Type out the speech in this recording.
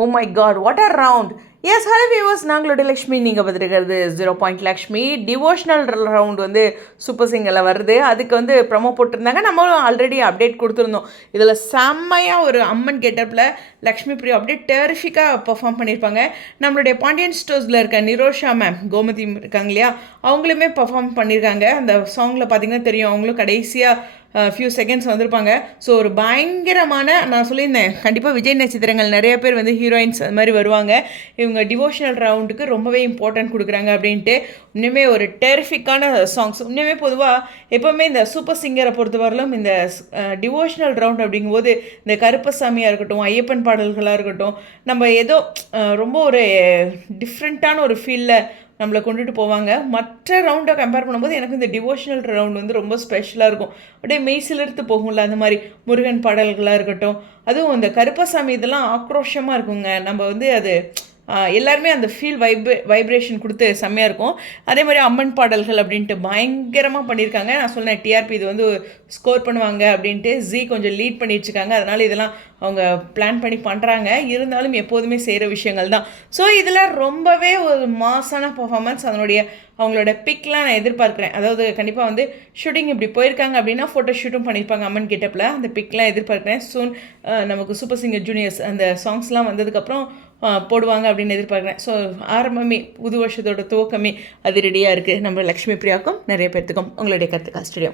O my god what are round. Yes hello viewers, நாங்களோட லக்ஷ்மி, நீங்கள் பார்த்துருக்கிறது 0 லக்ஷ்மி. டிவோஷனல் ரவுண்ட் வந்து சூப்பர் சிங்கரில் வருது. அதுக்கு வந்து ப்ரமோ போட்டிருந்தாங்க. நம்மளும் ஆல்ரெடி அப்டேட் கொடுத்துருந்தோம். இதில் செம்மையாக ஒரு அம்மன் கெட்டப்பில் லக்ஷ்மி பிரியா அப்படியே டெரிஃபிக்காக பர்ஃபார்ம் பண்ணியிருப்பாங்க. நம்மளுடைய பாண்டியன் ஸ்டோர்ஸில் இருக்க நிரோஷா மேம், கோமதி இருக்காங்க இல்லையா, அவங்களுமே பர்ஃபார்ம் பண்ணியிருக்காங்க. அந்த சாங்கில் பார்த்தீங்கன்னா தெரியும், அவங்களும் கடைசியாக ஃபியூ செகண்ட்ஸ் வந்திருப்பாங்க. ஸோ ஒரு பயங்கரமான, நான் சொல்லியிருந்தேன் கண்டிப்பாக விஜய் நட்சத்திரங்கள் நிறைய பேர் வந்து ஹீரோயின்ஸ் அது மாதிரி வருவாங்க. இவங்க டிவோஷனல் ரவுண்டுக்கு ரொம்பவே இம்பார்ட்டன்ட் கொடுக்குறாங்க அப்படின்ட்டு. இன்னுமே ஒரு டெரிஃபிக்கான சாங்ஸ். இன்னுமே பொதுவாக எப்போவுமே இந்த சூப்பர் சிங்கரை பொறுத்தவரையிலும் இந்த டிவோஷனல் ரவுண்ட் அப்படிங்கும்போது இந்த கருப்பசாமியாக இருக்கட்டும், ஐயப்பன் பாடல்களாக இருக்கட்டும், நம்ம ஏதோ ரொம்ப ஒரு டிஃப்ரெண்ட்டான ஒரு ஃபீலில் நம்மளை கொண்டுட்டு போவாங்க. மற்ற ரவுண்டை கம்பேர் பண்ணும்போது எனக்கு இந்த டிவோஷனல் ரவுண்ட் வந்து ரொம்ப ஸ்பெஷலாக இருக்கும். அப்படியே மெய்சிலிர்த்து போகும்ல, அந்த மாதிரி முருகன் பாடல்களாக இருக்கட்டும், அதுவும் இந்த கருப்பசாமி இதெல்லாம் ஆக்ரோஷமாக இருக்குங்க. நம்ம வந்து அது எல்லாருமே அந்த ஃபீல் வைப்ரேஷன் கொடுத்து செம்மையாக இருக்கும். அதே மாதிரி அம்மன் பாடல்கள் அப்படின்ட்டு பயங்கரமாக பண்ணியிருக்காங்க. நான் சொன்னேன் டிஆர்பி இது வந்து ஸ்கோர் பண்ணுவாங்க அப்படின்ட்டு. ஜி கொஞ்சம் லீட் பண்ணி வச்சுருக்காங்க. அதனால் இதெல்லாம் அவங்க பிளான் பண்ணி பண்ணுறாங்க. இருந்தாலும் எப்போதுமே செய்கிற விஷயங்கள் தான். ஸோ இதில் ரொம்பவே ஒரு மாசான பர்ஃபார்மன்ஸ். அதனுடைய அவங்களோட பிக்லாம் நான் எதிர்பார்க்குறேன். அதாவது கண்டிப்பாக வந்து ஷூட்டிங் இப்படி போயிருக்காங்க அப்படின்னா ஃபோட்டோ ஷூட்டும் பண்ணியிருப்பாங்க அம்மன் கெட்டப்பில். அந்த பிக்லாம் எதிர்பார்க்குறேன். சூன் நமக்கு சூப்பர் சிங்கர் ஜூனியர்ஸ் அந்த சாங்ஸ்லாம் வந்ததுக்கப்புறம் போடுவாங்க அப்படின்னு எதிர்பார்க்குறேன். ஸோ ஆரம்பமே, புது வருஷத்தோட துவக்கமே அது ரெடியாக இருக்குது. நம்ம லக்ஷ்மி பிரியாவுக்கும் நிறைய பேர்த்துக்கும். உங்களுடைய கருத்துக்கள் ஸ்டுடியோ.